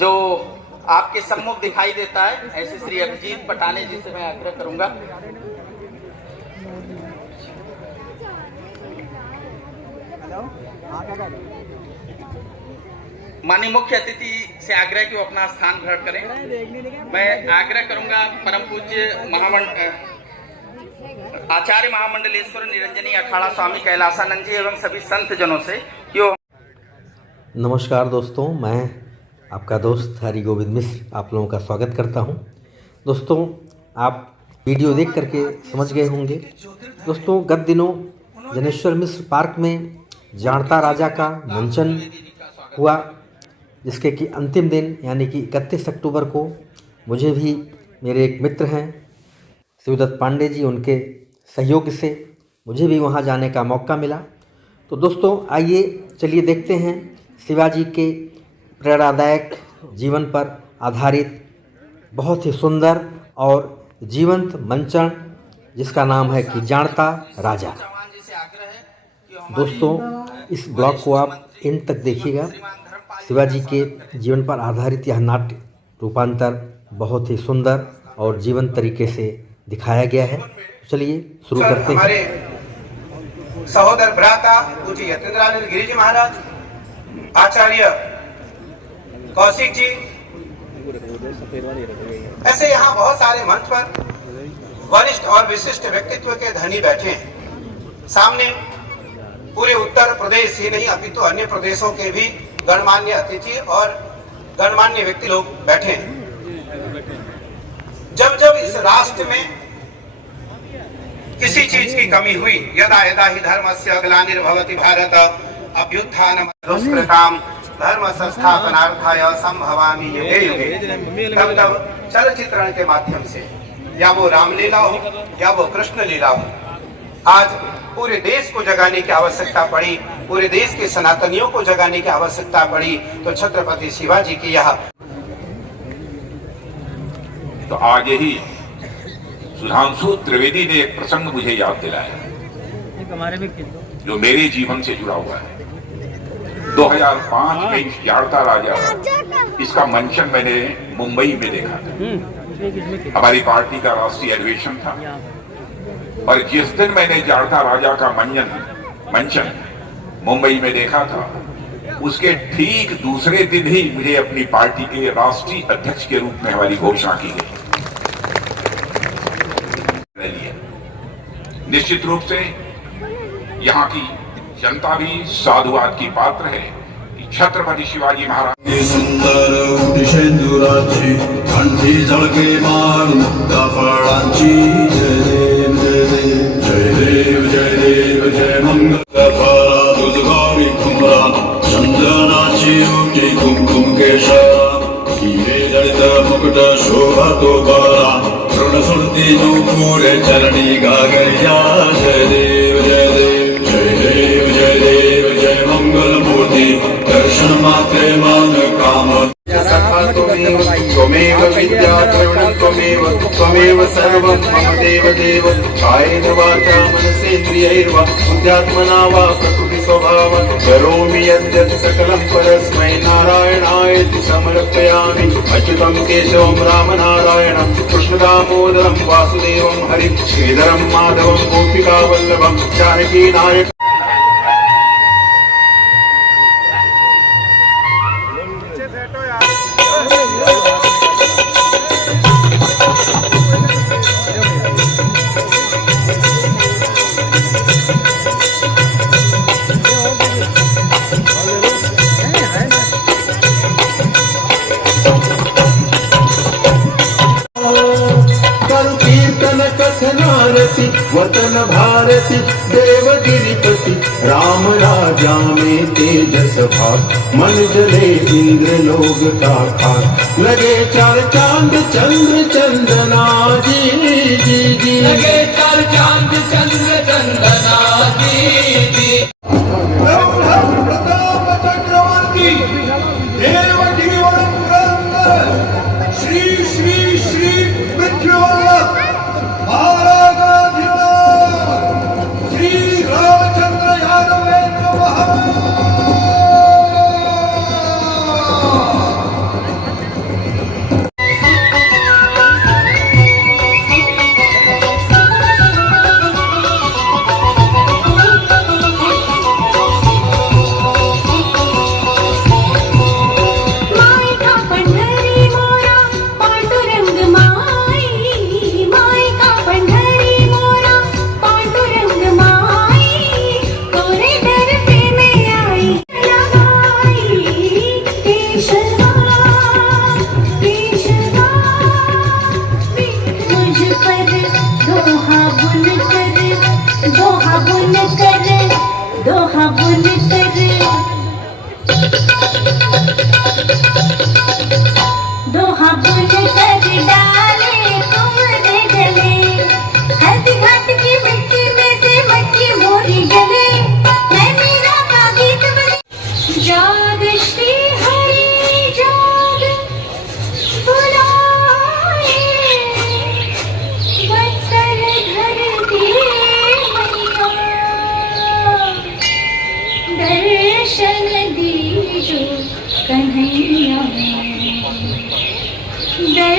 जो आपके सम्मुख दिखाई देता है, ऐसे श्री अभिजीत पटाने जी से मैं आग्रह करूंगा। माननीय मुख्य अतिथि से आग्रह कि वो अपना स्थान ग्रहण करें। मैं आग्रह करूंगा परम पूज्य आचार्य महामंडलेश्वर निरंजनी अखाड़ा स्वामी कैलासानंद जी एवं सभी संत जनों से कि वो। नमस्कार दोस्तों, मैं आपका दोस्त हरि गोविंद मिश्र आप लोगों का स्वागत करता हूं। दोस्तों, आप वीडियो देख करके समझ गए होंगे। दोस्तों, गत दिनों जनेश्वर मिश्र पार्क में जाणता राजा का मंचन हुआ, जिसके कि अंतिम दिन यानी कि 31 अक्टूबर को मुझे भी मेरे एक मित्र हैं शिवदत्त पांडे जी, उनके सहयोग से मुझे भी वहां जाने का मौका मिला। तो दोस्तों, आइए चलिए देखते हैं शिवाजी के प्रेरणादायक जीवन पर आधारित बहुत ही सुंदर और जीवंत मंचन, जिसका नाम है कि जाणता राजा। दोस्तों, इस ब्लॉग को आप एंड तक देखिएगा। शिवाजी के जीवन पर आधारित यह नाट्य रूपांतर बहुत ही सुंदर और जीवंत तरीके से दिखाया गया है। चलिए शुरू करते हैं। हमारे सहोदर भ्राता पूज्य यतीन्द्रानंद गिरी जी महाराज, आचार्य कौशिक जी, ऐसे यहाँ बहुत सारे मंच पर वरिष्ठ और विशिष्ट व्यक्तित्व के धनी बैठे हैं। सामने पूरे उत्तर प्रदेश ही नहीं अपितु अन्य प्रदेशों के भी गणमान्य अतिथि और गणमान्य व्यक्ति लोग बैठे हैं। जब जब इस राष्ट्र में किसी चीज की कमी हुई, यदा यदा ही धर्मस्य ग्लानिर्भवति भारत अभ्युत्थानम् दुष्कृताम् धर्म संस्थापनार्थाय संभवामि युगे युगे। तब तब चलचित्रण के माध्यम से, या वो रामलीला हो या वो कृष्ण लीला हो, आज पूरे देश को जगाने की आवश्यकता पड़ी, पूरे देश के सनातनियों को जगाने की आवश्यकता पड़ी। तो छत्रपति शिवाजी की यह तो आज ही सुधांशु त्रिवेदी ने एक प्रसंग मुझे याद दिलाया जो मेरे जीवन से जुड़ा हुआ है। 2005 में जाणता राजा, इसका मंचन मैंने मुंबई में देखा था। हमारी पार्टी का राष्ट्रीय अधिवेशन था और जिस दिन मैंने जाणता राजा का मंचन मुंबई में देखा था, उसके ठीक दूसरे दिन ही मुझे अपनी पार्टी के राष्ट्रीय अध्यक्ष के रूप में हमारी घोषणा की गई। निश्चित रूप से यहाँ की जनता भी साधुवाद की पात्र है कि छत्रपति शिवाजी महाराज सुंदर दिशेंदुराची कंठी झळके मारून फळांची जय देव जय देव जय देव जय देव जय मंगल फळा तुझगावी कुमरा चंदनाची उठी कुमकुम केशरा हिरे जडित मुकुट शोभा तो बरा ऋणसुरती नूपुरे चरणी गागरिया जय देव जय देव जय देव जय देव जय मंगल मूर्ति दर्शन मात्रे मान काम त्वमेव विद्या द्रविणं त्वमेव सर्वं मम देव देव। कायेन वाचा मनसेन्द्रियैर्वा बुद्ध्यात्मना वा प्रकृति स्वभावं करोमि यद्यत् सकलं परस्मै नारायणायेति समर्पयामि। अच्युतं केशवं रामनारायणं कृष्णदामोदरं वासुदेवं हरिं श्रीधरं माधवं गोपिकावल्लभं जानकी नायक। वतन भारती देवगिरिपति राम राजा में तेजस भास मन जले इंद्र लोग का खास। लगे चार चांद चंद्र चंदना जी जी जी, लगे चार चांद चंद्र चंदना जी जी। चक्रवर्ती देवगिरिवर श्री श्री श्री पृथ्वीवल्लभ श्री रामचंद्र यादव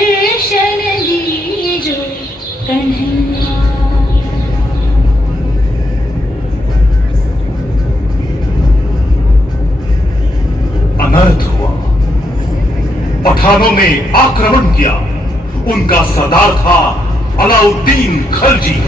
दर्शन दीजो कन्हैया। अनर्थ हुआ, पठानों ने आक्रमण किया। उनका सरदार था अलाउद्दीन खलजी।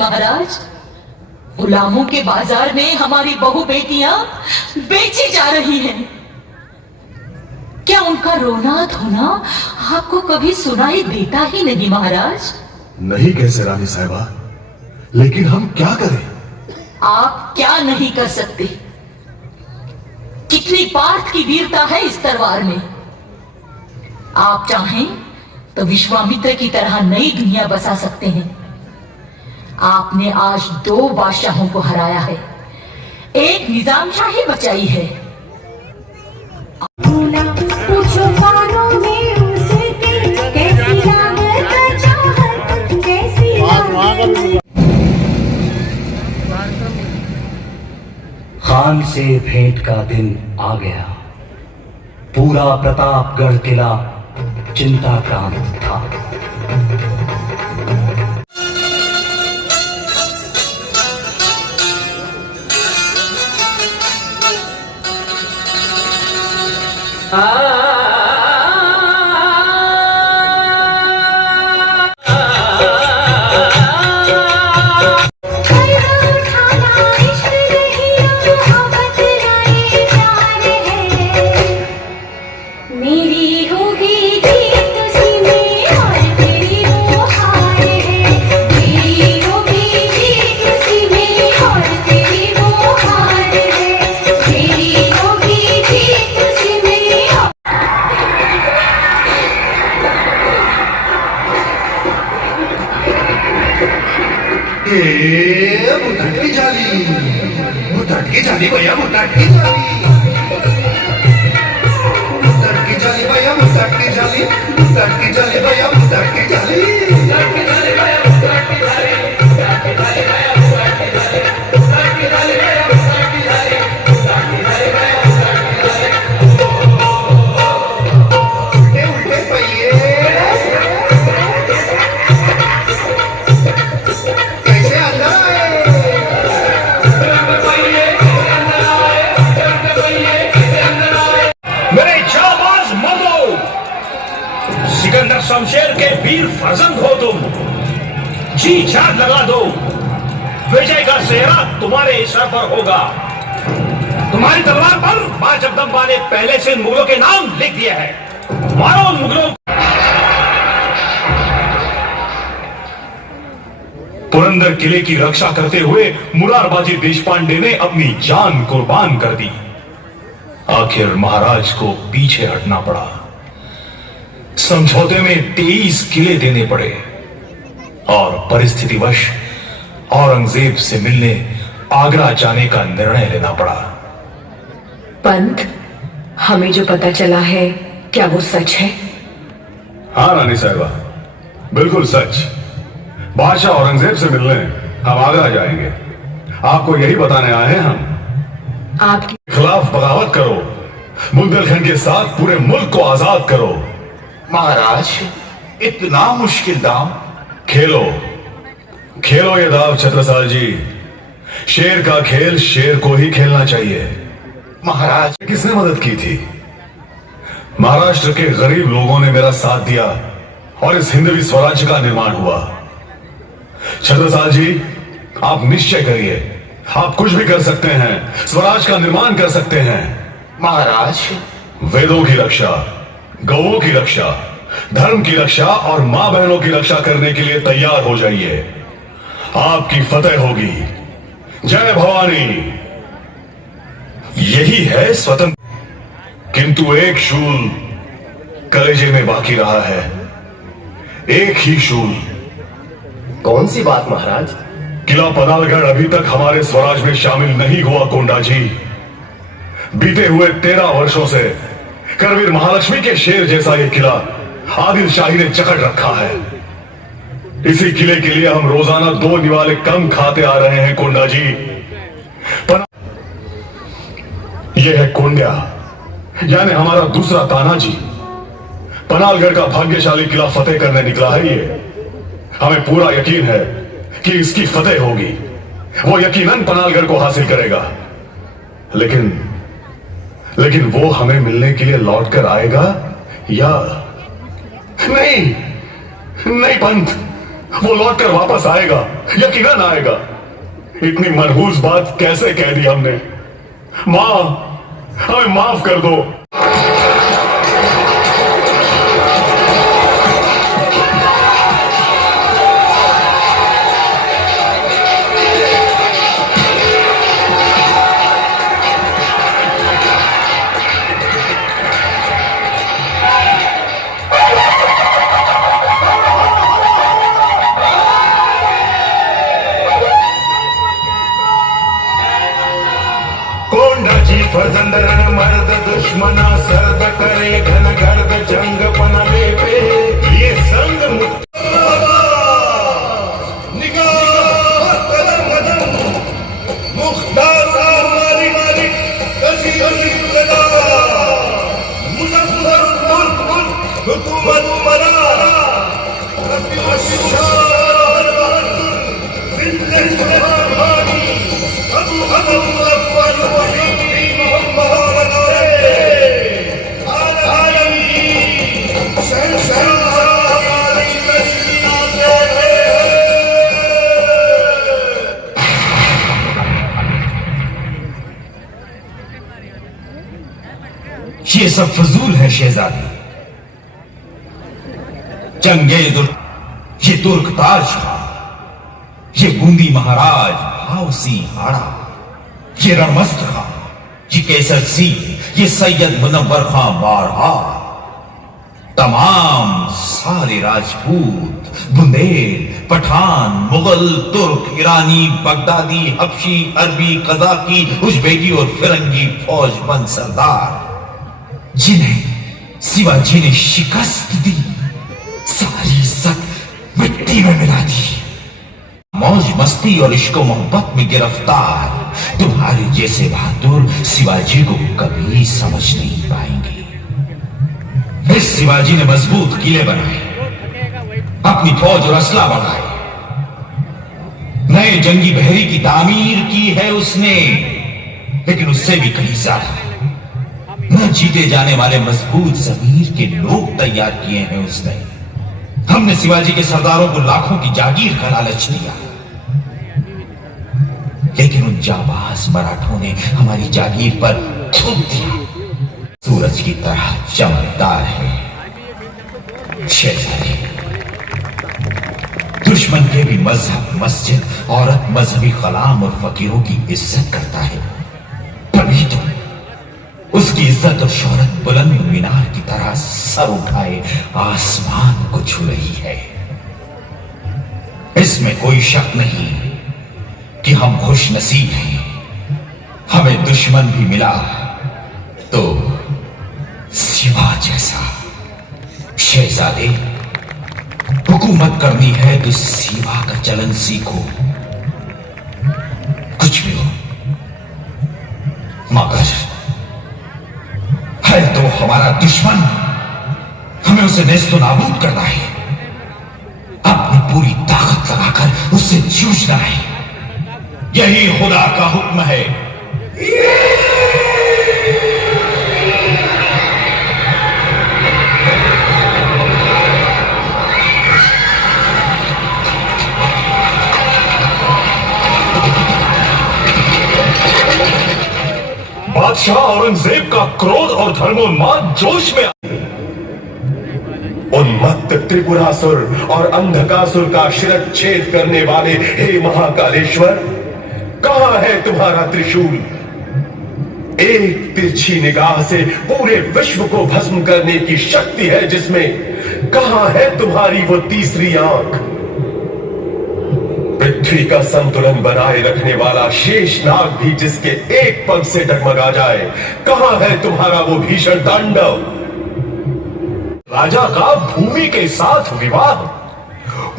महाराज, गुलामों के बाजार में हमारी बहू बेटियां बेची जा रही हैं। क्या उनका रोना धोना आपको कभी सुनाई देता ही नहीं महाराज? नहीं कैसे रानी साहिबा, लेकिन हम क्या करें? आप क्या नहीं कर सकते? कितनी पार्थ की वीरता है इस तलवार में। आप चाहें तो विश्वामित्र की तरह नई दुनिया बसा सकते हैं। आपने आज 2 बादशाहों को हराया है, एक निजाम शाही बचाई है। पूछो पारों में उसके कैसी लागत चाहत, कैसी लागत। खान से भेंट का दिन आ गया। पूरा प्रतापगढ़ किला चिंताक्रांत था। मेरी होगी जीत उसी में और तेरी वो हार है। मेरी होगी जीत उसी में और तेरी वो हार है। मेरी होगी जीत उसी में। मुतट की जाली, मुतट की जाली भैया, मुतट की जाली, मुतट की जाली भैया, मुतट की जाली, मुतट की जाली भैया, मुतट की जाली, मुतट की जाली भैया, मुतट की जाली, मुतट की जाली भैया, मुतट की जाली, मुतट की जाली भैया, मुतट की जाली, मुतट की जाली भैया, मुतट की जाली। उल्टे उल्टे पहिए कैसे अंदर आए? मेरे जाबाज मर्दों, सिकंदर शमशेर के वीर फर्जंद हो तुम। जी जान लगा दो, विजय का सेहरा तुम्हारे सर पर होगा। तुम्हारी तलवार पर मां जगदम्बा ने पहले से इन मुगलों के नाम लिख दिया है। मारो उन मुगलों। पुरंदर किले की रक्षा करते हुए मुरारबाजी देशपांडे ने अपनी जान कुर्बान कर दी। आखिर महाराज को पीछे हटना पड़ा। समझौते में 23 किले देने पड़े और परिस्थितिवश औरंगजेब से मिलने आगरा जाने का निर्णय लेना पड़ा। पंत, हमें जो पता चला है क्या वो सच है? हाँ रानी साहिबा, बिल्कुल सच। बादशाह औरंगजेब से मिलने हम आगरा जाएंगे। आपको यही बताने आए हैं हम। आपकी खिलाफ बगावत करो, बुंदेलखंड के साथ पूरे मुल्क को आजाद करो। महाराज, इतना मुश्किल दाम? खेलो, खेलो ये दाव छत्रसाल जी। शेर का खेल शेर को ही खेलना चाहिए। महाराज, किसने मदद की थी? महाराष्ट्र के गरीब लोगों ने मेरा साथ दिया और इस हिंदवी स्वराज्य का निर्माण हुआ। छत्रसाल जी, आप निश्चय करिए, आप कुछ भी कर सकते हैं, स्वराज का निर्माण कर सकते हैं। महाराज, वेदों की रक्षा, गौओं की रक्षा, धर्म की रक्षा और मां बहनों की रक्षा करने के लिए तैयार हो जाइए। आपकी फतेह होगी। जय भवानी। यही है स्वतंत्र। किंतु एक शूल कलेजे में बाकी रहा है, एक ही शूल। कौन सी बात महाराज? किला पनालगढ़ अभी तक हमारे स्वराज में शामिल नहीं हुआ कोंडा जी। बीते हुए 13 वर्षों से करवीर महालक्ष्मी के शेर जैसा यह किला आदिल शाही ने जकड़ रखा है। इसी किले के लिए हम रोजाना 2 निवाले कम खाते आ रहे हैं कोंडा जी। यह है कोंड्या, यानी हमारा दूसरा तानाजी। पनालगढ़ का भाग्यशाली किला फतेह करने निकला है ये। हमें पूरा यकीन है कि इसकी फतेह होगी। वो यकीनन पनालगढ़ को हासिल करेगा। लेकिन वो हमें मिलने के लिए लौट कर आएगा या नहीं? नहीं पंत, वो लौट कर वापस आएगा, यकीनन आएगा। इतनी मनहूस बात कैसे कह दी हमने? मां, हमें माफ कर दो। कोंडाची फजंद रण मर्द दुश्मना सर्द करे घन गर्द जंग पन लेपे ये संग मुख्तार मारी मारी कसी कसी लगा मुजफ्फर मुल्क मुल्क हुकूमत मरारा कसी कसी शान जिंदगी सुभानी अबू अबू अब्बाल वहीद मोहम्मद आलमी शहंशाह हमारी मदीना के। ये सब फजूल है शहजादी। ये तुर्क ताज था, ये बूंदी महाराज भाव सिंह हाड़ा, ये रणमस्त खां, ये केसर सिंह, ये सैयद मुनव्वर खां बारहा, तमाम सारे राजपूत, बुंदेल, पठान, मुगल, तुर्क, ईरानी, बगदादी, हबशी, अरबी, कजाकी, उज़्बेकी और फिरंगी फौजबंद सरदार जिन्हें शिवाजी ने शिकस्त दी, सारी इज्जत मिट्टी में मिला दी। मौज मस्ती और इश्को मोहब्बत में गिरफ्तार तुम्हारे जैसे बहादुर शिवाजी को कभी समझ नहीं पाएंगे। इस शिवाजी ने मजबूत किले बनाए, अपनी फौज और असला बढ़ाए, नए जंगी बहरी की तामीर की है उसने, लेकिन उससे भी कहीं ज्यादा न जीते जाने वाले मजबूत जमीर के लोग तैयार किए हैं उसने। हमने शिवाजी के सरदारों को लाखों की जागीर का लालच दिया, लेकिन उन जाबाज मराठों ने हमारी जागीर पर थूक दिया। सूरज की तरह चमकदार है शहजादी। दुश्मन के भी मजहब, मस्जिद, औरत, मजहबी कलाम और फकीरों की इज्जत करता है, तभी तो उसकी इज्जत और शोहरत बुलंद मीनार की तरह सर उठाए आसमान को छू रही है। इसमें कोई शक नहीं कि हम खुश नसीब हैं। हमें दुश्मन भी मिला तो शिवा जैसा। शहजादे, हुकूमत करनी है तो शिवा का चलन सीखो। कुछ भी हो, है तो हमारा दुश्मन, हमें उसे नेस्तो नाबूद करना है, अपनी पूरी ताकत लगाकर उससे जूझना है। यही खुदा का हुक्म है। बादशाह औरंगजेब का क्रोध और धर्मोन्माद जोश में उन्मत्त त्रिपुरासुर और अंधकासुर का शिरच्छेद करने वाले हे महाकालेश्वर, कहां है तुम्हारा त्रिशूल? एक तिरछी निगाह से पूरे विश्व को भस्म करने की शक्ति है जिसमें, कहां है तुम्हारी वो तीसरी आंख? पृथ्वी का संतुलन बनाए रखने वाला शेषनाग भी जिसके एक पग से डगमगा जाए, कहां है तुम्हारा वो भीषण तांडव? राजा का भूमि के साथ विवाह,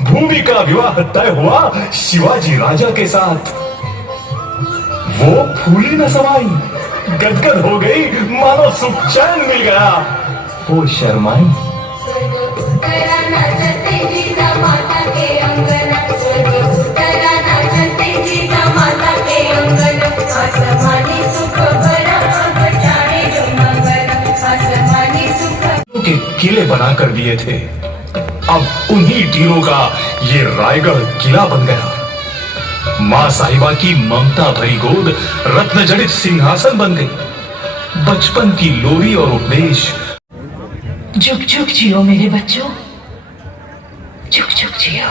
भूमि का विवाह तय हुआ शिवाजी राजा के साथ। वो फूली न समाई, गदगद हो गई, मानो सुख चैन मिल गया। वो शर्माई, के किले बनाकर दिए थे, अब उन्हीं टीलों का ये रायगढ़ किला बन गया। मां साहिबा की ममता भरी गोद रत्न जड़ित सिंहासन बन गई। बचपन की लोरी और उपदेश। झुक झुक जियो मेरे बच्चों, झुक झुक जियो।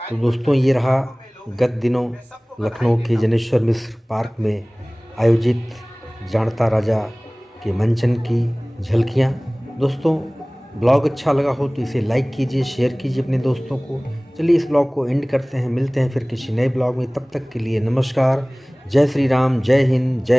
तो दोस्तों, ये रहा गत दिनों लखनऊ के जनेश्वर मिश्र पार्क में आयोजित जानता राजा के मंचन की झलकियाँ। दोस्तों, ब्लॉग अच्छा लगा हो तो इसे लाइक कीजिए, शेयर कीजिए अपने दोस्तों को। चलिए इस ब्लॉग को एंड करते हैं, मिलते हैं फिर किसी नए ब्लॉग में। तब तक के लिए नमस्कार, जय श्री राम, जय हिंद, जय